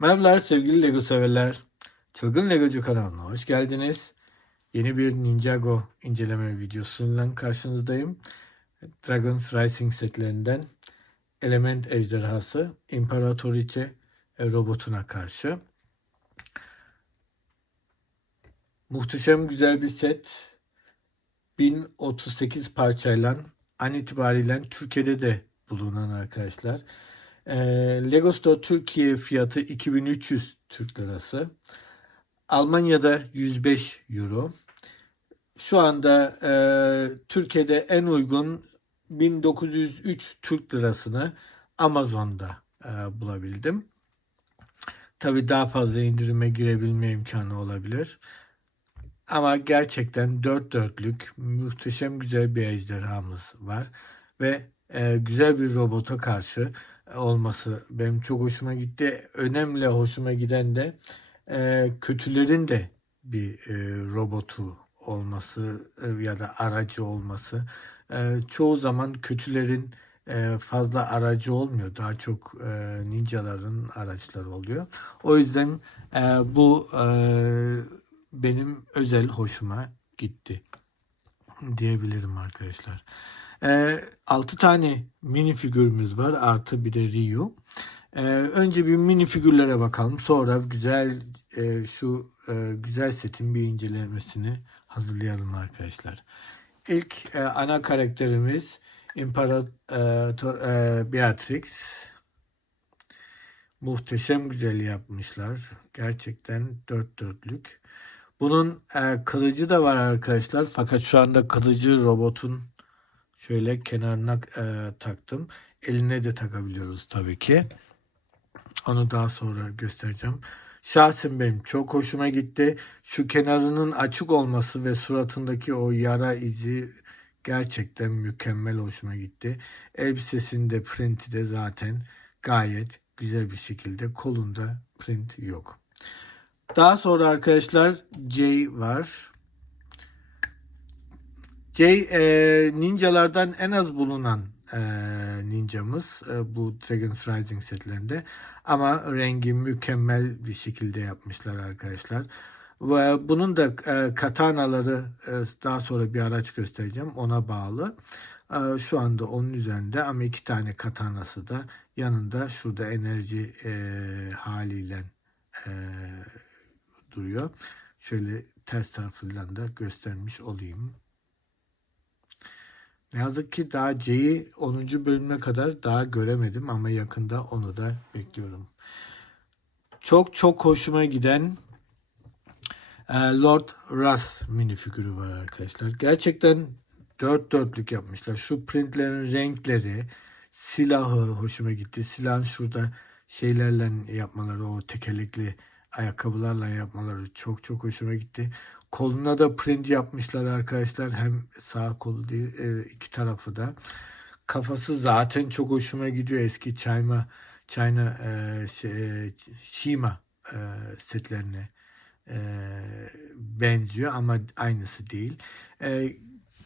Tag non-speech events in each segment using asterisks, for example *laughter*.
Merhabalar sevgili Lego severler. Çılgın Legocu kanalına hoş geldiniz. Yeni bir Ninjago inceleme videosuyla karşınızdayım. Dragons Rising setlerinden Element Ejderhası İmparatoriçe robotuna karşı. Muhteşem güzel bir set. 1038 parçayla an itibariyle Türkiye'de de bulunan arkadaşlar. Ee, Lego Store Türkiye fiyatı 2300 Türk Lirası. Almanya'da 105 Euro. Şu anda e, Türkiye'de en uygun 1903 Türk Lirasını Amazon'da e, bulabildim. Tabi daha fazla indirime girebilme imkanı olabilir. Ama gerçekten dört dörtlük muhteşem güzel bir ejderhamız var. Ve e, güzel bir robota karşı olması benim çok hoşuma gitti. Önemli hoşuma giden de e, kötülerin de bir e, robotu olması e, ya da aracı olması. E, çoğu zaman kötülerin e, fazla aracı olmuyor. Daha çok e, ninjaların araçları oluyor. O yüzden e, bu e, benim özel hoşuma gitti diyebilirim arkadaşlar. E, 6 tane mini figürümüz var artı bir de Ryu. E, önce bir mini figürlere bakalım. Sonra güzel e, şu e, güzel setin bir incelemesini hazırlayalım arkadaşlar. İlk e, ana karakterimiz İmparator e, Beatrix. Muhteşem güzel yapmışlar. Gerçekten dört dörtlük. Bunun e, kılıcı da var arkadaşlar. Fakat şu anda kılıcı robotun şöyle kenarına e, taktım. Eline de takabiliyoruz tabii ki. Onu daha sonra göstereceğim. Şahsen benim çok hoşuma gitti. Şu kenarının açık olması ve suratındaki o yara izi gerçekten mükemmel hoşuma gitti. Elbisesinde printi de zaten gayet güzel bir şekilde kolunda print yok. Daha sonra arkadaşlar J var. J e, ninjalardan en az bulunan e, ninjamız e, bu Dragon's Rising setlerinde. Ama rengi mükemmel bir şekilde yapmışlar arkadaşlar. Ve bunun da e, katanaları e, daha sonra bir araç göstereceğim ona bağlı. E, şu anda onun üzerinde ama iki tane katanası da yanında şurada enerji e, haliyle e, duruyor. Şöyle ters tarafından da göstermiş olayım. Ne yazık ki daha C'yi 10. bölümüne kadar daha göremedim ama yakında onu da bekliyorum. Çok çok hoşuma giden e, Lord Russ minifigürü var arkadaşlar. Gerçekten dört dörtlük yapmışlar. Şu printlerin renkleri, silahı hoşuma gitti. Silahın şurada şeylerle yapmaları, o tekerlekli ayakkabılarla yapmaları çok çok hoşuma gitti. Koluna da print yapmışlar arkadaşlar. Hem sağ kolu değil e, iki tarafı da. Kafası zaten çok hoşuma gidiyor. Eski China China e, şey, Shima e, setlerine e, benziyor ama aynısı değil. E,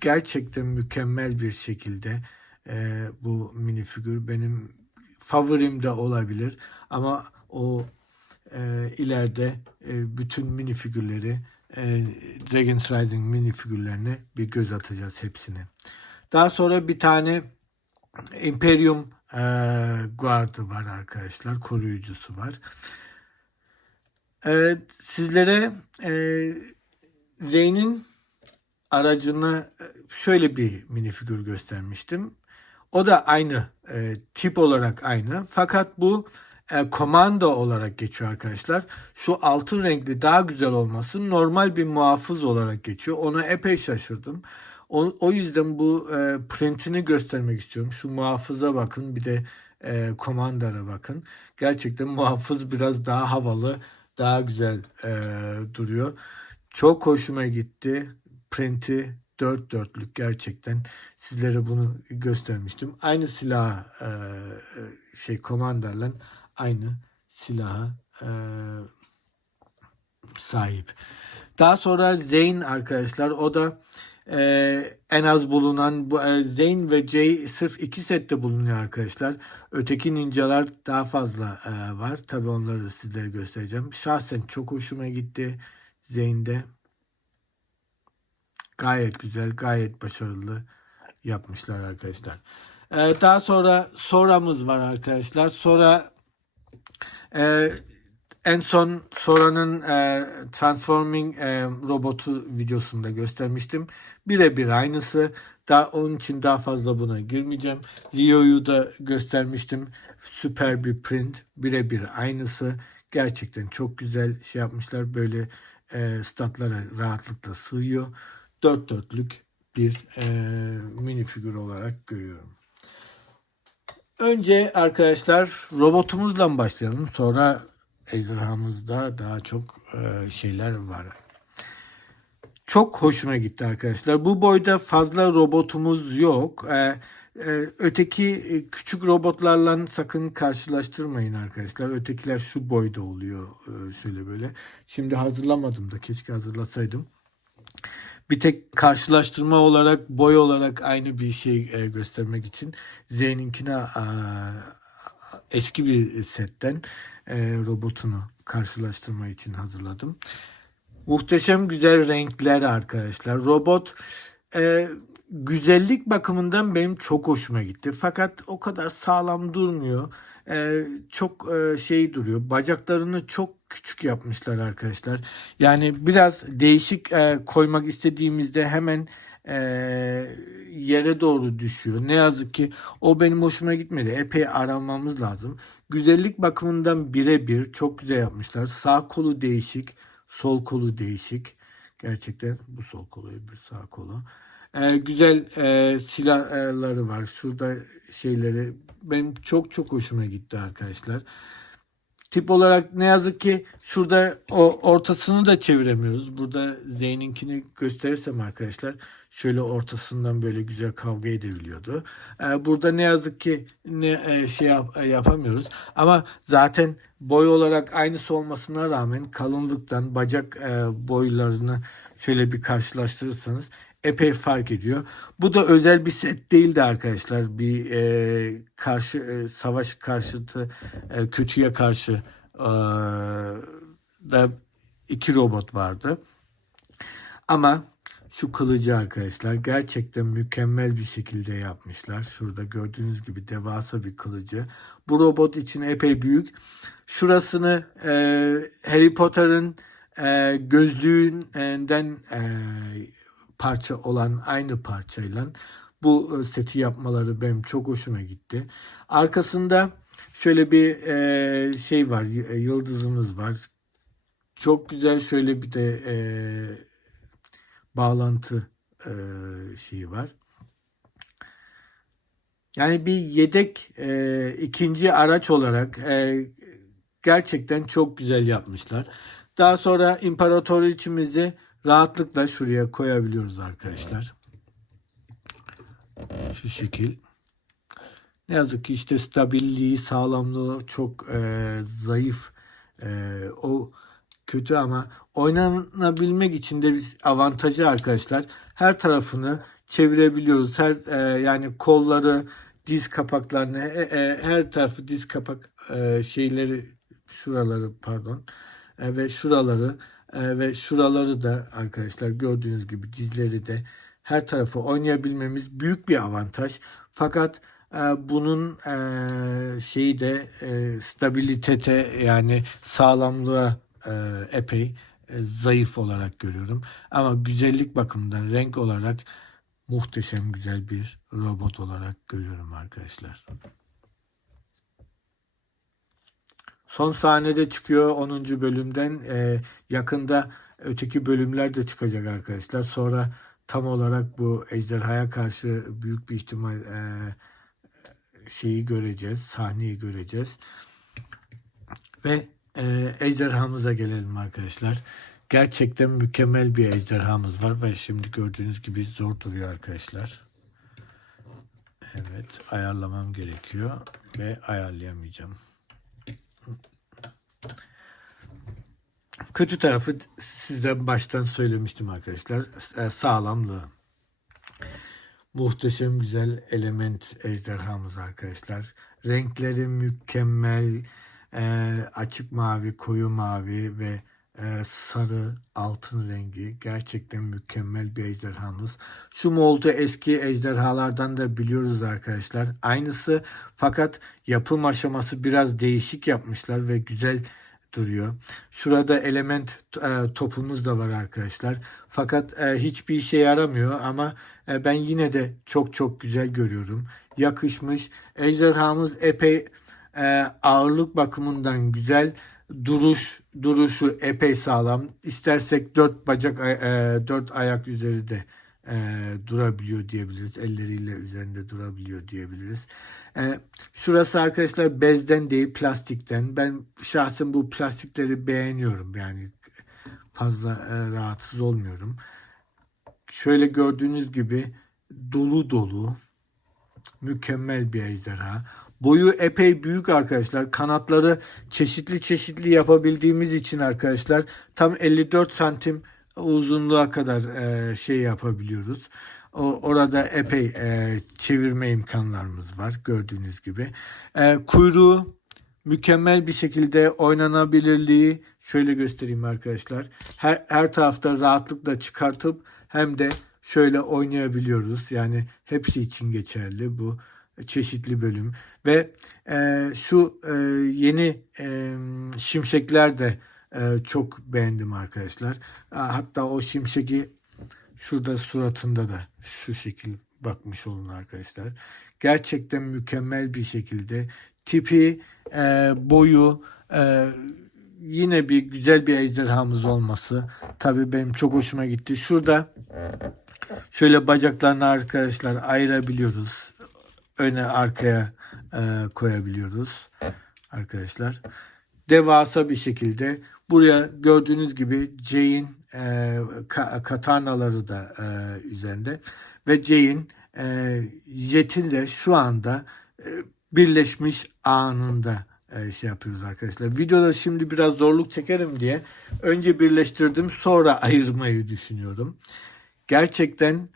gerçekten mükemmel bir şekilde e, bu minifigür benim favorim de olabilir ama o e, ileride e, bütün minifigürleri e, Dragon's Rising mini figürlerine bir göz atacağız hepsine. Daha sonra bir tane Imperium e, Guard'ı var arkadaşlar. Koruyucusu var. Evet, sizlere e, Zeyn'in aracını şöyle bir minifigür göstermiştim. O da aynı e, tip olarak aynı. Fakat bu e, komando olarak geçiyor arkadaşlar. Şu altın renkli daha güzel olması normal bir muhafız olarak geçiyor. Ona epey şaşırdım. O, o yüzden bu e, printini göstermek istiyorum. Şu muhafıza bakın bir de e, komandara bakın. Gerçekten muhafız biraz daha havalı, daha güzel e, duruyor. Çok hoşuma gitti. Printi dört dörtlük gerçekten sizlere bunu göstermiştim. Aynı silah e, şey komandarla aynı silahı e, sahip. Daha sonra Zeyn arkadaşlar o da e, en az bulunan bu e, Zeyn ve Jay sırf iki sette bulunuyor arkadaşlar. Öteki ninjalar daha fazla e, var. Tabi onları da sizlere göstereceğim. Şahsen çok hoşuma gitti Zeyn'de. Gayet güzel, gayet başarılı yapmışlar arkadaşlar. E, daha sonra Sora'mız var arkadaşlar. Sora e, en son Sora'nın e, Transforming e, robotu videosunda göstermiştim. Birebir aynısı. Daha onun için daha fazla buna girmeyeceğim. Rio'yu da göstermiştim. Süper bir print. Birebir aynısı. Gerçekten çok güzel şey yapmışlar. Böyle e, statlara rahatlıkla sığıyor. Dört dörtlük bir e, mini olarak görüyorum. Önce arkadaşlar robotumuzla başlayalım. Sonra ejderhamızda daha çok e, şeyler var. Çok hoşuma gitti arkadaşlar. Bu boyda fazla robotumuz yok. E, e, öteki küçük robotlarla sakın karşılaştırmayın arkadaşlar. Ötekiler şu boyda oluyor şöyle böyle. Şimdi hazırlamadım da keşke hazırlasaydım. Bir tek karşılaştırma olarak boy olarak aynı bir şey e, göstermek için Z'ninkine e, eski bir setten e, robotunu karşılaştırma için hazırladım. Muhteşem güzel renkler arkadaşlar. Robot e, güzellik bakımından benim çok hoşuma gitti. Fakat o kadar sağlam durmuyor. E, çok e, şey duruyor. Bacaklarını çok küçük yapmışlar arkadaşlar. Yani biraz değişik e, koymak istediğimizde hemen e, yere doğru düşüyor. Ne yazık ki o benim hoşuma gitmedi. Epey aramamız lazım. Güzellik bakımından birebir çok güzel yapmışlar. Sağ kolu değişik, sol kolu değişik. Gerçekten bu sol kolu, bir sağ kolu. Ee, güzel e, silahları var. Şurada şeyleri benim çok çok hoşuma gitti arkadaşlar. Tip olarak ne yazık ki şurada o ortasını da çeviremiyoruz. Burada Zeyn'inkini gösterirsem arkadaşlar şöyle ortasından böyle güzel kavga edebiliyordu. Ee, burada ne yazık ki ne e, şey yap, e, yapamıyoruz. Ama zaten boy olarak aynısı olmasına rağmen kalınlıktan bacak e, boylarını şöyle bir karşılaştırırsanız epey fark ediyor. Bu da özel bir set değildi arkadaşlar. Bir e, karşı e, savaş karşıtı e, kötüye karşı e, da iki robot vardı. Ama şu kılıcı arkadaşlar gerçekten mükemmel bir şekilde yapmışlar. Şurada gördüğünüz gibi devasa bir kılıcı. Bu robot için epey büyük. Şurasını e, Harry Potter'ın e, gözlüğünden e, parça olan aynı parçayla bu e, seti yapmaları benim çok hoşuma gitti. Arkasında şöyle bir e, şey var, y- yıldızımız var. Çok güzel şöyle bir de e, bağlantı e, şeyi var. Yani bir yedek e, ikinci araç olarak e, gerçekten çok güzel yapmışlar. Daha sonra imparatoriçimizi rahatlıkla şuraya koyabiliyoruz arkadaşlar. Şu şekil. Ne yazık ki işte stabilliği, sağlamlığı çok e, zayıf. E, o kötü ama oynanabilmek için de bir avantajı arkadaşlar. Her tarafını çevirebiliyoruz. Her e, yani kolları, diz kapaklarını, e, e, her tarafı diz kapak e, şeyleri şuraları pardon e, ve şuraları e, ve şuraları da arkadaşlar gördüğünüz gibi dizleri de her tarafı oynayabilmemiz büyük bir avantaj. Fakat e, bunun e, şeyi de e, stabilitete yani sağlamlığa epey zayıf olarak görüyorum. Ama güzellik bakımından renk olarak muhteşem güzel bir robot olarak görüyorum arkadaşlar. Son sahnede çıkıyor 10. bölümden. Ee, yakında öteki bölümler de çıkacak arkadaşlar. Sonra tam olarak bu ejderhaya karşı büyük bir ihtimal e, şeyi göreceğiz. Sahneyi göreceğiz. Ve e, ejderhamıza gelelim arkadaşlar. Gerçekten mükemmel bir ejderhamız var ve şimdi gördüğünüz gibi zor duruyor arkadaşlar. Evet ayarlamam gerekiyor ve ayarlayamayacağım. Kötü tarafı size baştan söylemiştim arkadaşlar. E, Sağlamlığı. Muhteşem güzel element ejderhamız arkadaşlar. Renkleri mükemmel. E, açık mavi, koyu mavi ve e, sarı altın rengi. Gerçekten mükemmel bir ejderhamız. Şu moldu eski ejderhalardan da biliyoruz arkadaşlar. Aynısı fakat yapım aşaması biraz değişik yapmışlar ve güzel duruyor. Şurada element e, topumuz da var arkadaşlar. Fakat e, hiçbir işe yaramıyor ama e, ben yine de çok çok güzel görüyorum. Yakışmış. Ejderhamız epey e, ağırlık bakımından güzel. Duruş duruşu epey sağlam. İstersek dört bacak ay- e, dört ayak üzeri de e, durabiliyor diyebiliriz. Elleriyle üzerinde durabiliyor diyebiliriz. E, şurası arkadaşlar bezden değil plastikten. Ben şahsen bu plastikleri beğeniyorum. Yani fazla e, rahatsız olmuyorum. Şöyle gördüğünüz gibi dolu dolu mükemmel bir ejderha. Boyu epey büyük arkadaşlar. Kanatları çeşitli çeşitli yapabildiğimiz için arkadaşlar tam 54 santim uzunluğa kadar e, şey yapabiliyoruz. O, orada epey e, çevirme imkanlarımız var gördüğünüz gibi. E, kuyruğu mükemmel bir şekilde oynanabilirliği şöyle göstereyim arkadaşlar. Her, her tarafta rahatlıkla çıkartıp hem de şöyle oynayabiliyoruz. Yani hepsi için geçerli bu çeşitli bölüm ve e, şu e, yeni e, şimşekler de e, çok beğendim arkadaşlar. Hatta o şimşeki şurada suratında da şu şekil bakmış olun arkadaşlar. Gerçekten mükemmel bir şekilde tipi, e, boyu, e, yine bir güzel bir ejderhamız olması tabii benim çok hoşuma gitti. Şurada şöyle bacaklarını arkadaşlar ayırabiliyoruz. Öne arkaya e, koyabiliyoruz arkadaşlar. Devasa bir şekilde buraya gördüğünüz gibi Jay'in e, ka- katanaları da e, üzerinde ve Jay'in e, jetin de şu anda e, birleşmiş anında e, şey yapıyoruz arkadaşlar. Videoda şimdi biraz zorluk çekerim diye önce birleştirdim sonra *laughs* ayırmayı düşünüyorum. Gerçekten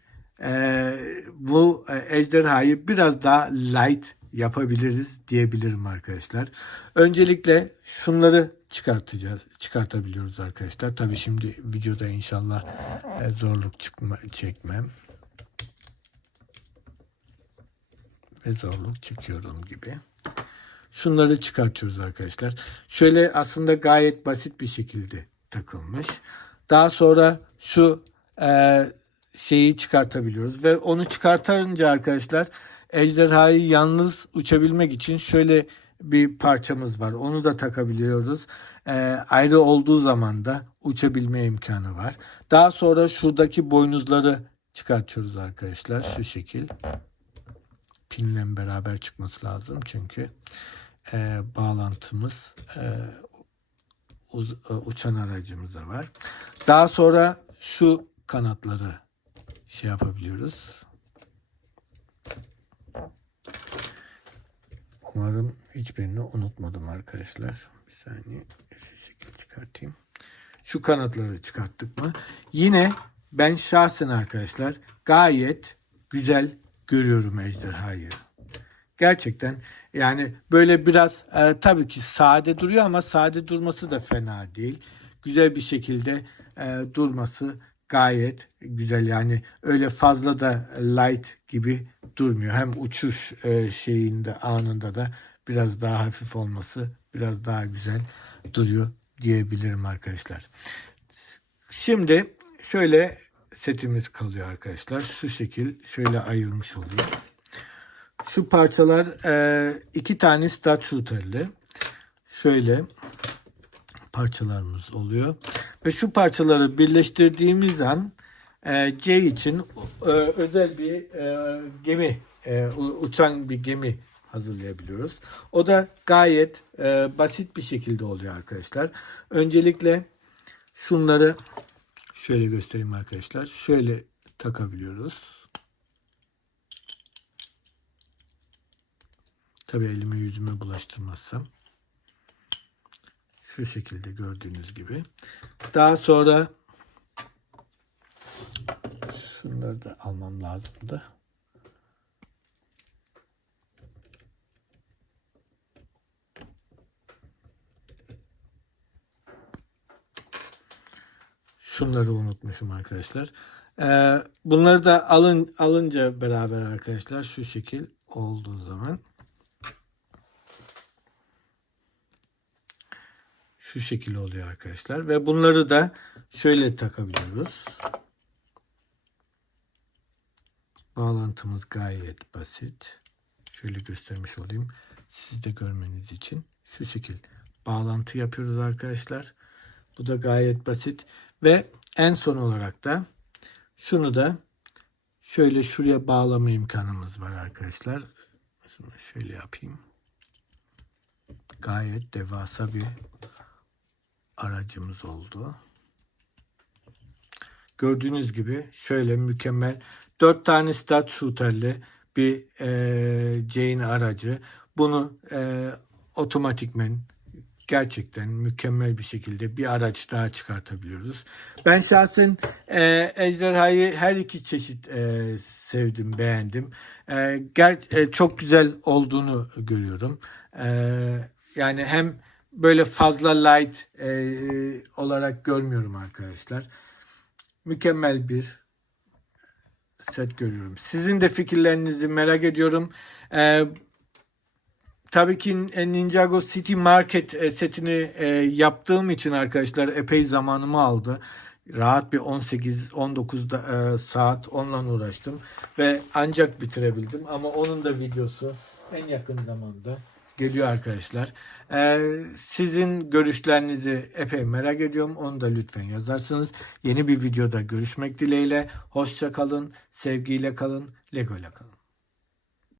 e, bu e, ejderhayı biraz daha light yapabiliriz diyebilirim arkadaşlar. Öncelikle şunları çıkartacağız, çıkartabiliyoruz arkadaşlar. Tabii şimdi videoda inşallah e, zorluk çıkma, çekmem. Ve zorluk çekiyorum gibi. Şunları çıkartıyoruz arkadaşlar. Şöyle aslında gayet basit bir şekilde takılmış. Daha sonra şu e, şeyi çıkartabiliyoruz ve onu çıkartınca arkadaşlar ejderhayı yalnız uçabilmek için şöyle bir parçamız var. Onu da takabiliyoruz. E, ayrı olduğu zaman da uçabilme imkanı var. Daha sonra şuradaki boynuzları çıkartıyoruz arkadaşlar. Şu şekil. Pinle beraber çıkması lazım çünkü e, bağlantımız e, uz- e, uçan aracımıza var. Daha sonra şu kanatları şey yapabiliyoruz. Umarım hiçbirini unutmadım arkadaşlar. Bir saniye şu şekilde çıkartayım. Şu kanatları çıkarttık mı? Yine ben şahsen arkadaşlar gayet güzel görüyorum ejderhayı. Gerçekten yani böyle biraz e, tabii ki sade duruyor ama sade durması da fena değil. Güzel bir şekilde e, durması gayet güzel yani öyle fazla da light gibi durmuyor. Hem uçuş e, şeyinde anında da biraz daha hafif olması biraz daha güzel duruyor diyebilirim arkadaşlar. Şimdi şöyle setimiz kalıyor arkadaşlar. Şu şekil şöyle ayırmış oluyor. Şu parçalar e, iki tane stat shooter'lı. Şöyle parçalarımız oluyor. Ve şu parçaları birleştirdiğimiz an e, C için e, özel bir e, gemi, e, uçan bir gemi hazırlayabiliyoruz. O da gayet e, basit bir şekilde oluyor arkadaşlar. Öncelikle şunları şöyle göstereyim arkadaşlar. Şöyle takabiliyoruz. Tabii elime yüzüme bulaştırmazsam. Şu şekilde gördüğünüz gibi. Daha sonra şunları da almam lazımdı. Şunları unutmuşum arkadaşlar. Ee, bunları da alın alınca beraber arkadaşlar şu şekil olduğu zaman şu şekil oluyor arkadaşlar ve bunları da şöyle takabiliyoruz. Bağlantımız gayet basit. Şöyle göstermiş olayım. Siz de görmeniz için. Şu şekil bağlantı yapıyoruz arkadaşlar. Bu da gayet basit. Ve en son olarak da şunu da şöyle şuraya bağlama imkanımız var arkadaşlar. Şunu şöyle yapayım. Gayet devasa bir aracımız oldu. Gördüğünüz gibi şöyle mükemmel 4 tane stat shooter'lı bir e, Jane aracı. Bunu e, otomatikmen gerçekten mükemmel bir şekilde bir araç daha çıkartabiliyoruz. Ben şahsen e, Ejderha'yı her iki çeşit e, sevdim, beğendim. E, ger e, çok güzel olduğunu görüyorum. E, yani hem böyle fazla light e, olarak görmüyorum arkadaşlar. Mükemmel bir set görüyorum. Sizin de fikirlerinizi merak ediyorum. Ee, tabii ki Ninjago City Market e, setini e, yaptığım için arkadaşlar epey zamanımı aldı. Rahat bir 18-19 da- e, saat onunla uğraştım ve ancak bitirebildim. Ama onun da videosu en yakın zamanda geliyor arkadaşlar. Ee, sizin görüşlerinizi epey merak ediyorum. Onu da lütfen yazarsınız. Yeni bir videoda görüşmek dileğiyle. Hoşça kalın, sevgiyle kalın, Lego ile kalın.